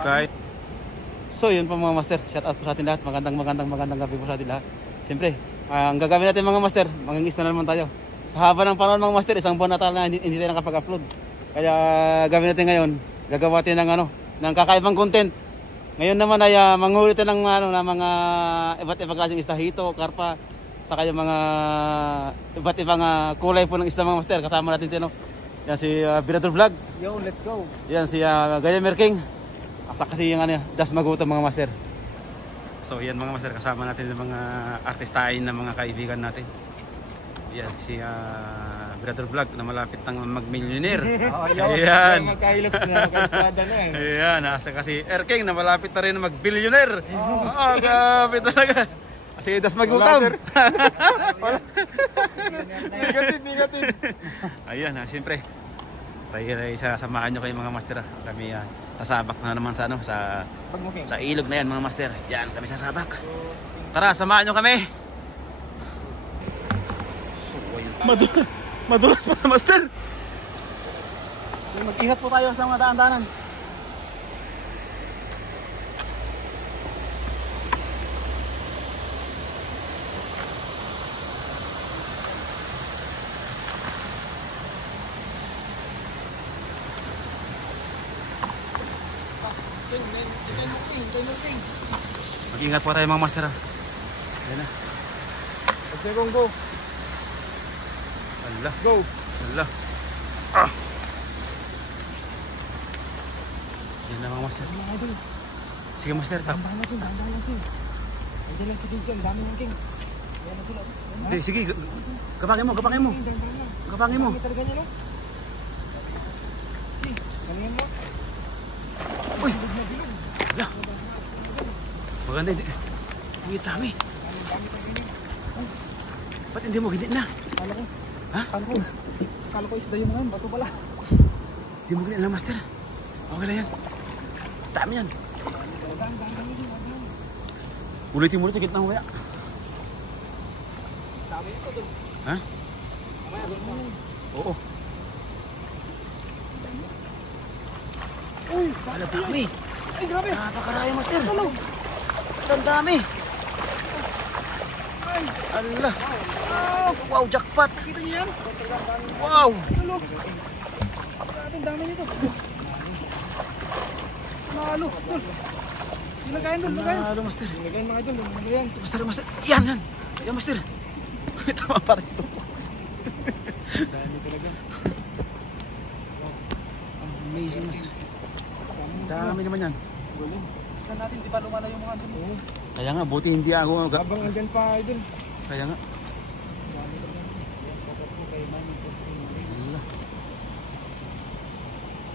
Okay. So yun po mga master, shout out po sa atin lahat. Magandang gabi po sa atin lahat. Siyempre, ang gagawin natin mga master, mangingis na naman tayo. Sa haba ng panahon mga master, isang buwan na tayo na hindi tayo nakapag-upload. Kaya gawin natin ngayon, gagawa tayo ng kakaibang content. Ngayon naman ay manghuli tayo ng mga iba't ibang klaseng isda, hito, karpa, saka yung mga iba't ibang kulay po ng isda mga master. Kasama natin yan si Birador Vlog. Yo, let's go. Yan si Gayamer King. Asa kasi yung Das Magutom mga master. So yan mga master, kasama natin yung mga artistahin na mga kaibigan natin. Yan si Birador Vlog na malapit ng mag-millionaire. Ayan. Magkahilap na magka-estrada na eh. Ayan, asa kasi King na malapit na rin na mag-billionaire. Oo, grabe talaga. Kasi Das Magutom. Negative. Ayan, siyempre. Tayo sasamahan nyo kayo mga master. Kami sasabak na naman sa sa ilog na yan mga master. Diyan kami sasabak. Tara, samahan nyo kami. So, madulas pa na master. Mag-ingat po tayo sa mga daan-daanan. Mag-ingat po tayo mga master. Ayan na. Let's go. Allah. Go. Allah. Yan na mga master. Sige master, tap. Dambahan natin. Andiyan lang si King, dami ng King. Ayan na sila. Sige, kapangin mo. Kapangin mo. Talaga niya, no? Kanina mo. Uy. Allah. Maganda hindi. Uy, dami. Ba't hindi mo ginit na? Kala ko. Ha? Kala ko isda yung ngayon. Bato pala. Hindi mo ginit na master. Okay lang yan. Dami yan. Ulitin mo ulit sa gitna huwaya. Dami ito doon. Ha? Mamaya doon. Oo. Uy! Wala dami. Ay, grabe! Napakaraya master. Tulog! Ang dami. Ay! Allah. Wow, jackpot. Kita niyo yan? Wow. Tulog! Grabe, ang dami nito. Nalo! Tol! Nilagayan doon, nilagayan. Nalo master. Nilagayan mga idol, nilagayan. Master. Yan. Yan master. Tama pa rin ito. Dami talaga. Amazing master. Dami naman yan. Galing. Saan natin, di ba lumala yung mga ansam? Oo. Kaya nga, buti hindi ako. Habang andyan pa idol. Kaya nga. Dami talaga. Shout out po kay Manny Posting. Allah.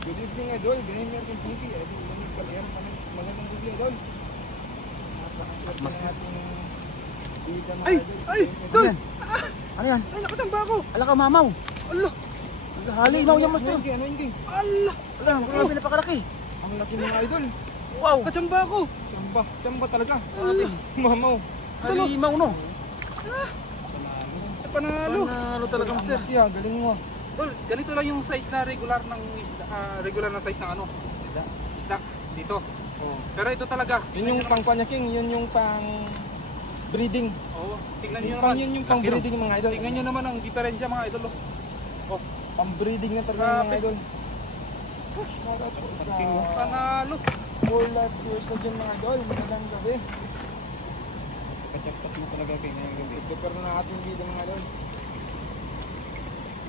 Good evening idol. Gamer King TV. Idol, Manny Kalian. Magandang gabi idol. Napakaswerte na Master. ating bida mga Ay! idol. Ay! Dol! Ano yan? Ay, nakatamba ako. Ala ka mamaw. Allah! Halimaw yan master. Ano yung King? Allah! Ala, grabe napakalaki. Ang laki mga idol. Wow. Kachamba ako. Chamba talaga. Allah! Mamaw. Halimaw no. Panalo. Panalo talaga master. Yeah, galing mo. Tol, ganito lang yung size na regular ng isda, regular na size ng ano? Isda dito. Oh. Pero ito talaga. Yun yung pang King, yun yung pang breeding. Oo. Tingnan niyo naman. Yun yung pang breeding mga idol. Tingnan niyo naman ang diferensya mga idol. Oh, pang breeding na talaga mga idol. Panalo. 4 live viewers na dyan mga idol. Magandang gabi. Kachakpat mo talaga kayo ngayong gabi. Prepare na ating video mga idol.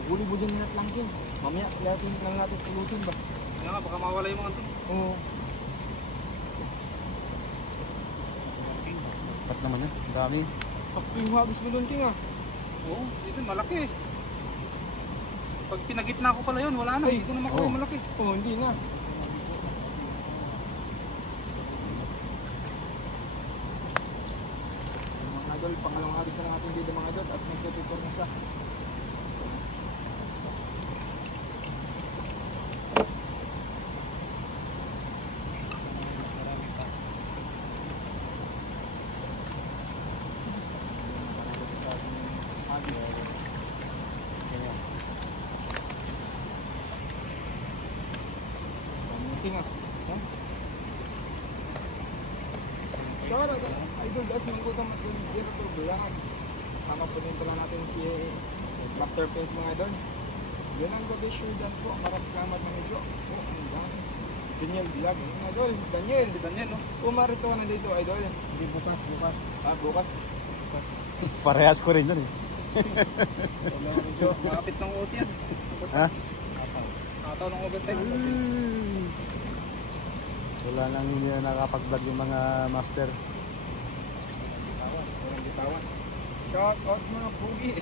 Huli mo dyan minat lang King. Mamaya, lahatin lang natin pulutin ba? Kaya nga, baka mawala yung mga ito. Oo. Pat naman yan. Ang dami. Sakto yung hagis mo doon King ah. Oo, dito malaki. Pag pinagitna ko pala yun, wala na. Dito naman ko yung malaki. Oo, hindi na. Mga idol, pangalawang hagis na lang ating video mga idol at magtututor na siya. King ah. Kaya idol, guys, manggutom at yung dito po bulangan. Sama po din pala natin si Master Prince mga idol. Yan ang gabi sure dyan po. Maraming salamat mga idol. Oh, ang dami. Daniel Vlog, mga idol. Daniel, no? Pumarito ka na dito, idol. Hindi, bukas. Bukas. Parehas ko rin yun eh. Medyo makapit ng OT yan. Ha? Nakataw ng overtime. Wala nang hindi na nakapag-vlog yung mga master. Walang bitawan. Shout out mga pugi.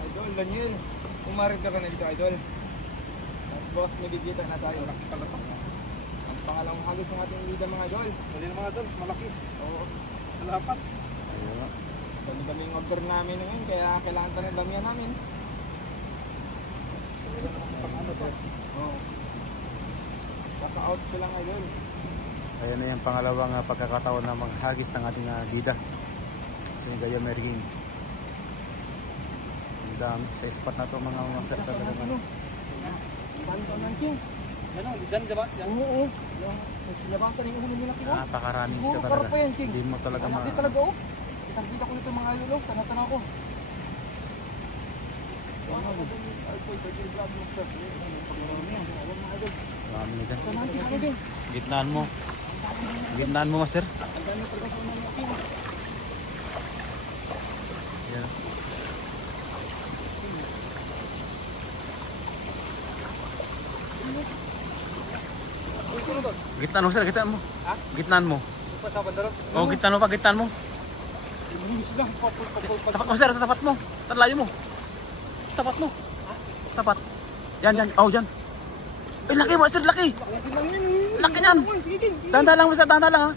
Idol, Daniel. Pumarito ka na dito, idol. At boss, nabigita na tayo. Malaki pala to. Ang pangalawang hagis ng ating lida mga idol. Dali na mga idol, malaki. Oo. Salapat. Ayun. Dami yung order namin ngayon, kaya kailangan tayo ng damihan namin. Pang ano to? Oo. Saka-out silang idol. Ayan na yung pangalawang pagkakataon na maghagis ng ating bida. So yung Gaya Merging. Ang dami. Sa spot na to mga master talaga. Paano sa nanking? Ano, dyan diba? Oo. Yung nagsilabasan yung ulo nila ko. Napakaraming siguro isa talaga. karpa yan, King. Hindi mo talaga Malaki talaga oh. Kita ko nito mga idol, tana-tana ko. Marami na dyan. Sa nanking, ano din? Gitnaan mo. Gitnaan mo master. Ang dami talaga sa mga King. Yan. Gitnaan mo sir, gitnaan mo. Ha? Gitnaan mo. Ipat na bandarot. Oh, gitnaan mo pa, gitnaan mo. Tapat mo sir, tapat mo. Tanlayo mo. Tapat mo. Tapat. Yan. Oh, dyan. Eh, laki master, laki. Laki niyan. Dahan-dahan lang master, dahan-dahan lang ha.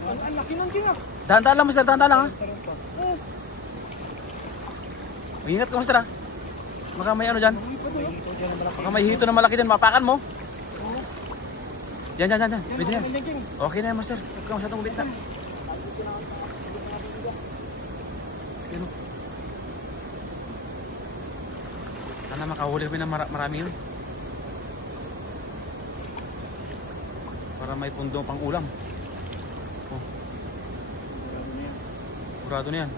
Ang laki ng King ah. Dahan-dahan lang master, dahan-dahan lang ha. Ingat ka master ha. Baka may ano dyan. Baka may hito na malaki dyan, mapakan mo. Yan. Pwede yan. Okay na yan master. Huwag ka masyadong ulit na. Yan o. Sana makahuli kami ng marami yun. Para may pundong pang ulam. Oh. Kurado na yan.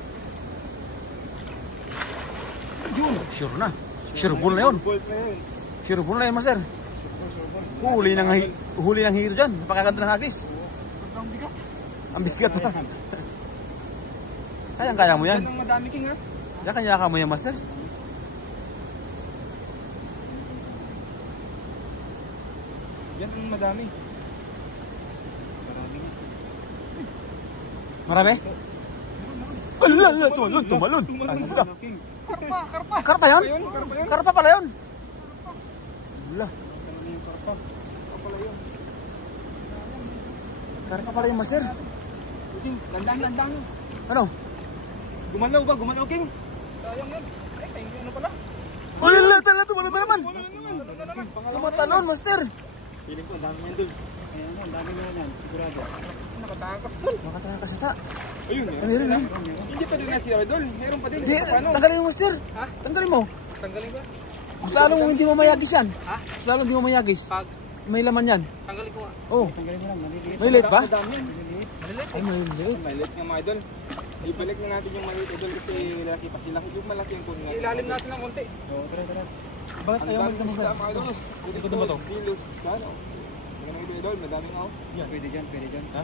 Sure na. Sure bull na yun. Sure bull na yun master. Huli ng hero dyan. Napakaganda ng hagis. Ang bigat pa. Kaya mo yan. Yan ang madami King ha. Kaya mo yan master. Yan ang madami. Marami? Ala, tumalon. Ala. Karpa yan? Karpa pala yun. Ala. Karpa pala yung master. King, landang. Ano? Gumalaw King. Sayang yan. Ay, ano pala? Ala, tumalon na naman. Tumatalon master. Feeling ko, ang dami yan dun. Ayan, ang dami yan. Sigurado. Nakatakas dun. Nakatakas ata. Ayun, Meron na. Hindi pa din na siya dun. Meron pa din. Hindi, tanggalin mo master. Ha? Tanggalin mo. Tanggalin ba? Mas lalong hindi mo mayagis yan. Ha? Mas lalong hindi mo mayagis. Pag May laman yan. tanggalin ko nga. Oh. Tanggalin mo lang. May late ba? Madami. Maliliit. Ay, may late. Maliliit nga mga idol. Ibalik na natin yung maliit idol kasi malaki pa sila. Yung malaki yung kunin natin. Ilalim natin ng konti. Oo, tara. Bakit Ang dami isda mga idol. Ito ba ito? Kilos. Ano? Mga idol, madami nga oh. Pwede dyan. Ha?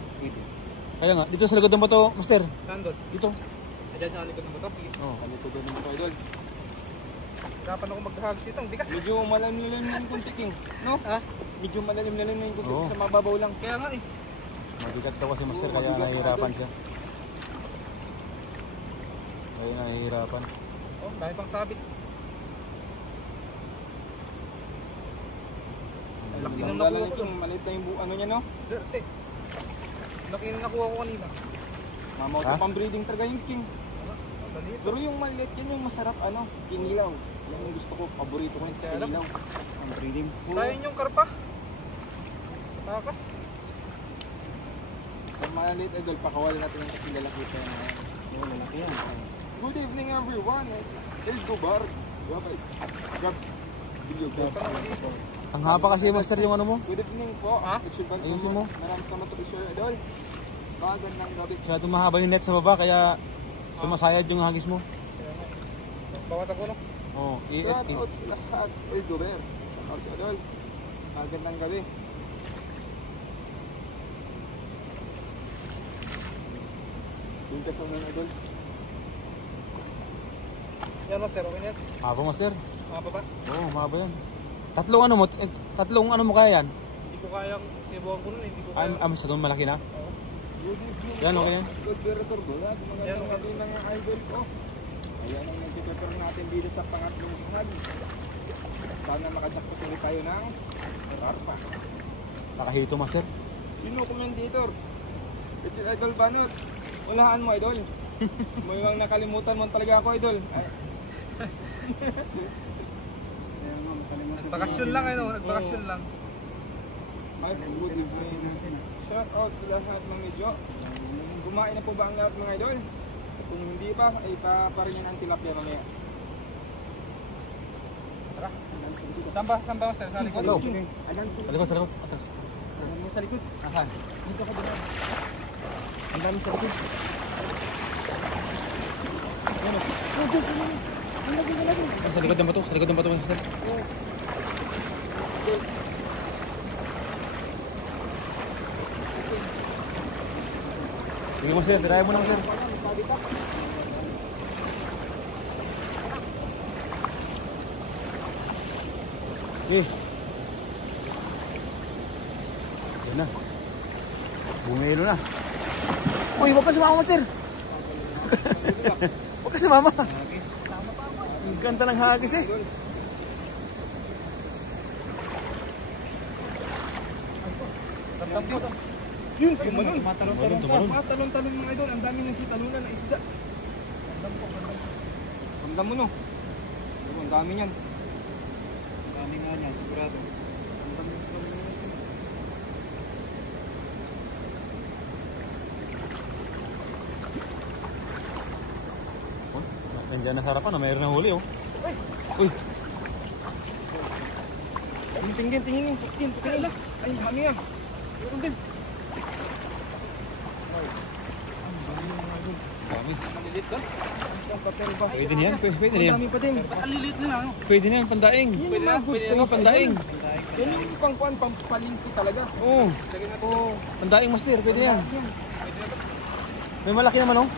Kaya nga, dito sa likod ng bato, master. Saan doon? Dito. Ayan sa likod ng bato. Oh. Sa likod doon ng idol. Dapat ako maghahagis ito. Hindi ka. Medyo malalim na yung kunti King. No? Ha? Medyo malalim na yung kunti. Oo. Sa mababaw lang. Kaya nga eh. Mabigat daw kasi master, Oo, kaya mabigat nahihirapan nga siya. Kaya nahihirapan. Oh, dahil pang sabit. Laki ng nakuha ko. Maliit na yung ano niya no? Dirty. Laki ng nakuha ko kanina. Mamaw Ha? pang breeding talaga yung King. Pero yung maliit yan yung masarap ano, kinilaw. Yan yung gusto ko, paborito ko yung kinilaw. Ang breeding. Sayang yung karpa. Takas. Ang maliit idol, pakawalan natin yung kasi lalaki pa yan. Oo, lalaki yan. Good evening everyone. It's Gobar. Grabs. Ang haba kasi master yung ano mo. Good evening po. Ha? Ayusin mo. Maraming salamat po, Sir Idol. Magandang gabi. Masyado mahaba yung net sa baba kaya sumasayad yung hagis mo. Bawasan ko, no? Oo. Shout out sa lahat. Uy, Gober. Shout out sa Idol. Magandang gabi. Yung kasama ng Idol. Yan, master. Okay na yan. Mahaba master. Mga baba. Oo, mahaba yan. Tatlong ano mo kaya yan? Hindi ko kayang sinubukan ko nun eh. Hindi ko Ay, kayang... masyadong malaki na. Oo. Good evening. Yan, okay yan. Good Berator Bulag. Magandang gabi ng Idol ko. Ayan ang nagsiprepare natin dito sa pangatlong hagis. Sana makajakot ulit tayo ng Rarpa. Nakahito master. Sino commentator? It's Idol Banot. Unahan mo, Idol. May mga nakalimutan mo talaga ako, Idol. Nagbakasyon lang, ano? Nagbakasyon lang. Ay, good evening. Shout out sa lahat ng medyo. Kumain na po ba ang lahat mga Idol? Kung hindi pa, ay paparin nyo ng tilapia mamaya. Tara. Samba, master. Sa likod. Hello. Sa likod, sa likod. Atas. Sa likod. Asan? Dito ka doon. Ang dami sa likod. Sa likod ng bato. Sa likod ng bato master. Sige master, tirayan mo na master. Eh. Yan na. Bumelo na. Uy, wag ka sumama master. Wag ka sumama. Ang ganda ng hagis eh. Yun, tumalon. Tumalon. Matalon-talon mga Idol. Ang dami nagsitalunan na isda. Ramdam mo no? Ang dami niyan. Ang dami nga niyan, sigurado. Nandiyan na sa harapan, mayroon na huli oh. Uy. Tingin, tingin. Ay, mami yan. Meron din. Dami. Malilit ba? Isang papel ba? Pwede niyan, pwede Ang niyan. dami pa din. Malilit na ano? Pwede niyan, pandaing. Pwede na, Oo, pandaing. Yan yung pampalingki talaga. Oo, Lagyan natin. pandaing master, pwede yan. May malaki naman oh.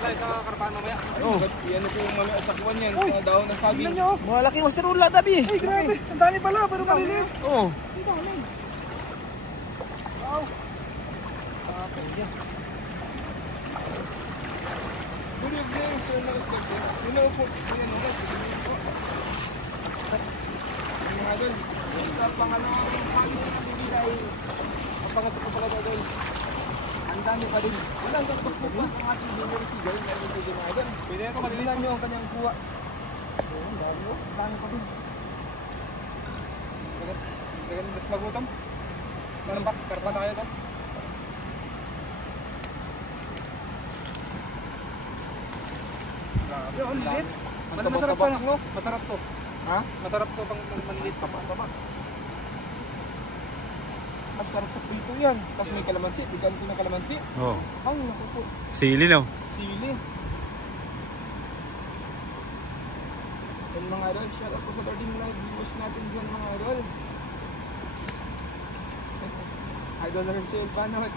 Kulay ka karapaan mamaya. Oo. Yan ito yung mamaya sa kuwan yan. Mga dahon ng saging. Tingnan nyo, malaki master, wala tabi. Ay, grabe. Ang dami pala, pero malilit. Oo. Ang dami. Wow. Good evening, Sir Nelson. Hello po. Yan naman. Mga Idol, sa pangalawang hagis ng Pilipinas, ang pangatlo pa pala Idol. Ang dami pa din. Ilang tapos-tapos ang ating junior seagull. Meron din mga Idol. Pwede na ito, malilan nyo ang kanyang kuha. Ang dami mo. Ang dami pa din. Dagan mas magutom. Ano ba? Karpa tayo ito. Grabe, ang lilit. Masarap pa no? Masarap to. Ha? Masarap to pang malilit pa pa. Ang sarap sa prito yan. Tapos may kalamansi. Bigyan ko ng kalamansi. Oo. Ang naku po. Sili no. Sili. Yan mga idol. Shout out po sa Garden Live viewers natin dyan mga idol. Idol na rin si Elpanot.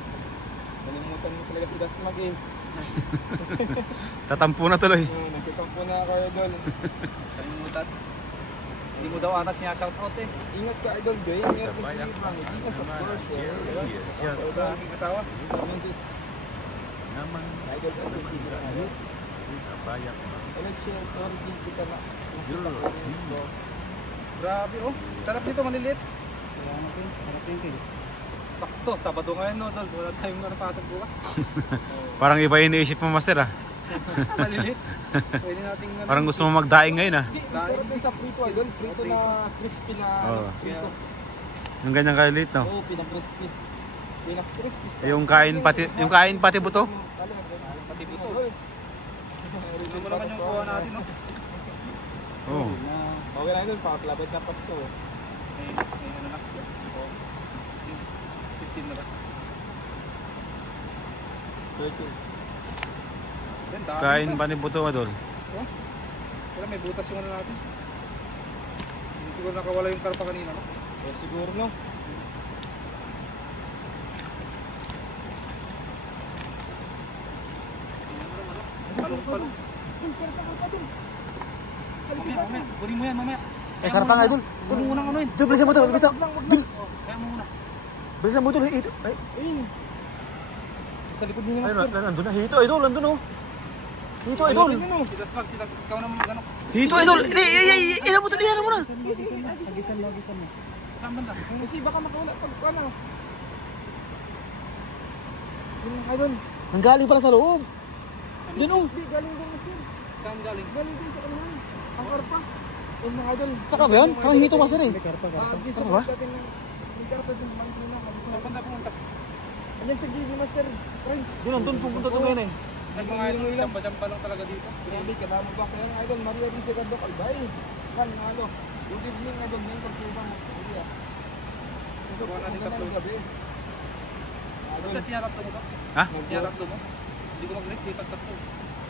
Nalimutan mo talaga si Dasmag eh. Tatampo na tuloy. Nagkitampo na ako idol. Kalimutan. Hindi mo daw atas niya shout out eh. Ingat ka idol Gay. Ingat ka si Ibang. Ingat sa course. Shout out sa aking kasawa. Mrs. Naman. Idol idol. Election. Sorry din kita na. Grabe oh. Sarap nito, malilit. Sarap din. Sakto, Sabado ngayon no, Dol. Wala tayong napasok bukas. Parang iba yung iniisip mo master ah. Malilit. Pwede nating Parang gusto mo magdaing ngayon ah. Sarap din sa prito idol. Prito na crispy na Oo. prito. Yung ganyan kalit no. Oo, pinang-crispy. Pinang-crispy. Yung kain pati buto. pati buto. Ito mo naman yung kuha natin no. Oo. Okay na idol, pakalapit na Pasko. May ano na. 15 na ba? 13. Then, dami Kain pa. pa ni Buto, Adol. Wala, may butas yung ano natin. Hindi siguro nakawala yung karpa kanina, no? Eh siguro no. Palo. Mamaya. Kunin mo yan, mamaya. Karpa nga, Idol. Kunin mo nang ano yun. Idol, bilisan mo, Idol. Bilisan. Kaya mo muna. Bilisan mo, Idol. Ito. Ay, Ayun. Sa likod niya ay, master. nandun na. Hito, Idol. Nandun, oh. Hito, Idol. Sitas lang, sitas. Ikaw naman magano. Hito, Idol. Ina mo, Idol. Ina mo na. Agisan mo. Saan banda? Kasi baka makawala pag ano. Yun lang idol. Nanggaling pala sa loob. Yun oh. Hindi, galing doon master. Saan galing? Galing din sa kanuhan. Ang karpa. Yun mga idol. Saka ba yan? Parang hito, master eh. Karpa. Karpa ba? May karpa din. Mangkina. Saan banda pumunta? Andyan sa GB master. Friends. Di nandun, pupunta ito ngayon eh. Ay mga idol, champa-champa lang talaga dito. Grabe, kadami ba kaya ng idol? Maria Risa Gando Kalbay. Kan, ano? Good evening idol. Ngayon pagkuba mo. Maria. Gawa natin tatlo. Gabi. Basta tiyarap mo ba? Ha? Tiyarap mo? Hindi ko mag-rate, lipat tatlo.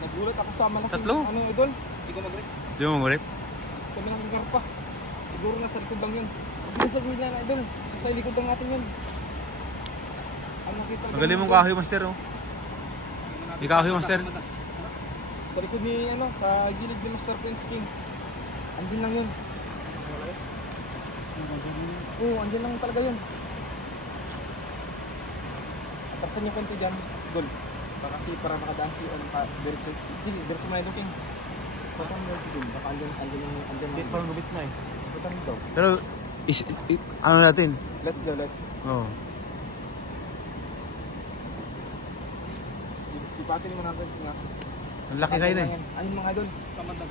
Nagulat ako sa malaking Tatlo? ano idol. Hindi ko mag-rate. Di mo mag-rip? Sa malaking karpa. Siguro nasa likod lang yun. Pag sa gawin na idol. Sa likod lang natin yun. Ang nakita ko. Magaling mong kahoy, master, oh. May kahoy, master. Sa likod ni ano, sa gilid ni Master Prince King. Andun lang yun. Oo, andun lang talaga yun. Atasan yung kwento dyan, Gol. Kasi para makadaan si ano ka, diretso. Hindi, diretso mo na yung King. Patang mo yun, baka andun lang. Parang gubit na eh. Patang daw. Pero, ano natin? Let's go, let's. Oo. Sipatin mo natin. Ang laki kayo na eh. Ayun mga idol.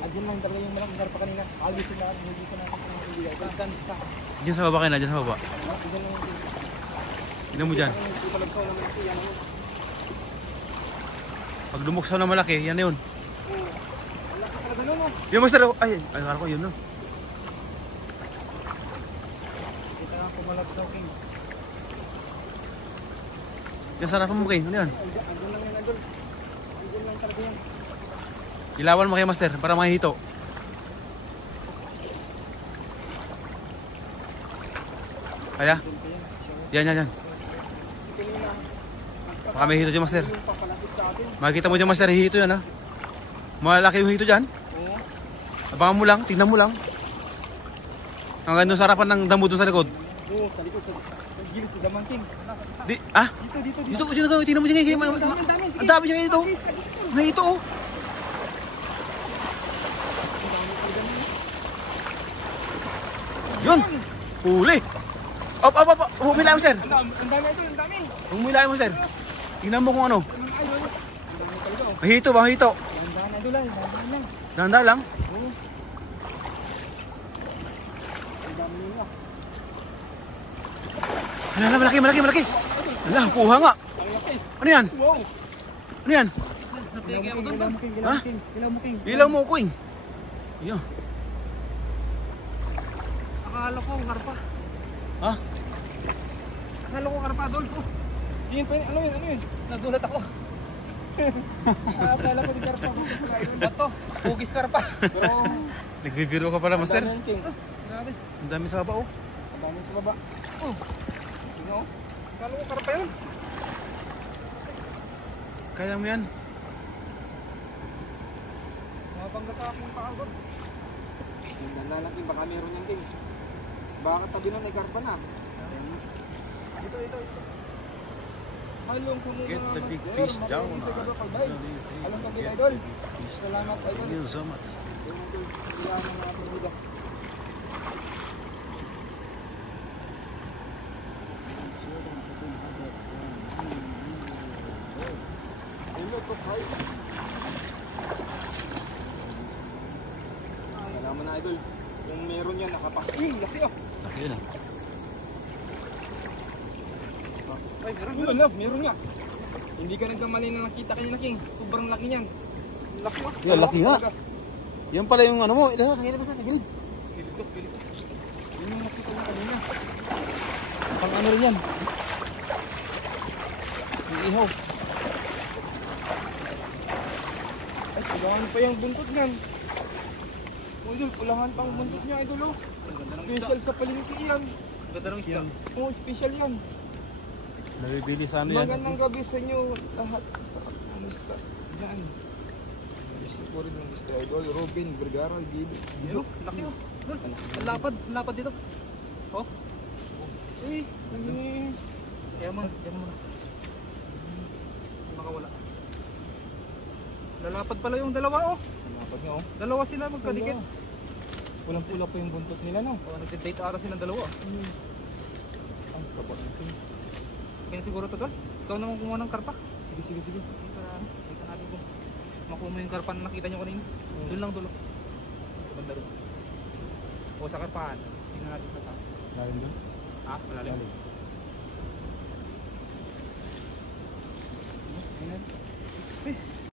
Andyan lang talaga yung malaking karpa kanina. Alisin na natin, hindi sa natin kung hindi idol. Diyan sa baba kayo na, diyan sa baba. Andyan lang yung Tignan mo dyan. ipalagsaw naman ito, yan ang Pag lumuksaw na malaki, yan na yun. wala ka talaga nun, oh. Yung master, oh. Ay, akala ko yun, no. Kita nga pumalagsaw, King. Yan sa harapan mo, King. Ano yan? Andun lang yan, idol. Andun lang talaga yan. Ilawan mo kayo, master, para makihito. Kaya? Yan. Baka may hito dyan, master. Yung papalapit sa atin. Makikita mo dyan, master, hito yan, ha. Malaki yung hito dyan. Oo. Abangan mo lang, tignan mo lang. Hanggang doon sa harapan ng damo doon sa likod. Oo, sa likod, sa gilid, sa daman, King. Di, ah? Dito. Dito ko sino to, tignan mo dyan, King. Ang dami siya dito. May hito, oh. Yun! Huli! Op! Humila mo, sir! Ang dami, idol, ang dami. Humila mo, sir! Tingnan mo kung ano. Ang idol. Ang dami talaga, oh. Mahito ba? Mahito? Dahan-dahan, idol, lang. Dahan-dahan lang. Danda lang. Oo. Ang dami nila. Hala, malaki. Hala, kuha nga. Ang laki. Ano yan? Wow. Ano yan? Natigyan mo doon. Ha? Ilaw mo, King. Ilaw mo ko, eh. Yan. Akala ko ang karpa. Ha? Akala ko karpa doon. Yun pa yun, ano yun? Nagulat ako. Akala ko di karpa. Bato, hugis karpa. Pero, Nagbibiro ka pala, master. ang dami yan, King. Grabe. Ang dami sa baba, oh. Ang dami sa baba. Tingnan mo. Akala ko karpa yun. Kaya mo yan. Mabangga sa aking paagod. Yung nalalaki, baka meron yan, King. Baka tabi nun ay karpa na. Ito. Halong kumuha Get the naman, big sir. fish down. Maraming sa gado, kalbay. Halong kagil, idol. Salamat, idol. Thank you so much. Kailangan ng mga pamilya. Kailangan na, idol. Kung meron yan, laki ah. Laki yun, ah. Ay, meron love, meron nga. Hindi ka nagkamali na nakita kanina, King. Sobrang laki niyan. Laki ah. Yeah, laki nga. Yan pala yung ano mo. Ilan na, kanina ba sa gilid? Ito, pili ko. Yun yung nakita niya kanina. Pang ano rin yan. Yung ihaw. Ay, kulahan pa yung buntot niyan. Idol, kulahan pa ang buntot niya, idol. Oh. Special sa palengke yan. Ganda ng isda. Oo, special yan. Nabibili sa ano yan. Magandang gabi sa inyo lahat sa isda. Yan. Gusto ko rin ng isda, idol. Robin, Vergara, Gili. Yun, laki oh. Ang lapad dito. Oh. Eh, Kaya mo muna. Makawala. Lalapad pala yung dalawa oh. Lapad nga, oh. Dalawa sila magkadikit. Pulang-pula pa yung buntot nila, no? Oh, nagde-date ara silang dalawa. Ang kapag natin. Kaya siguro to tol. Ikaw naman kumuha ng karpa. Sige. Kita natin kung makuha mo yung karpa na nakita nyo kanina. Doon lang dulo. Banda rin. O sa karpahan. Tingnan natin sa taas. Lalim doon? Ah, malalim.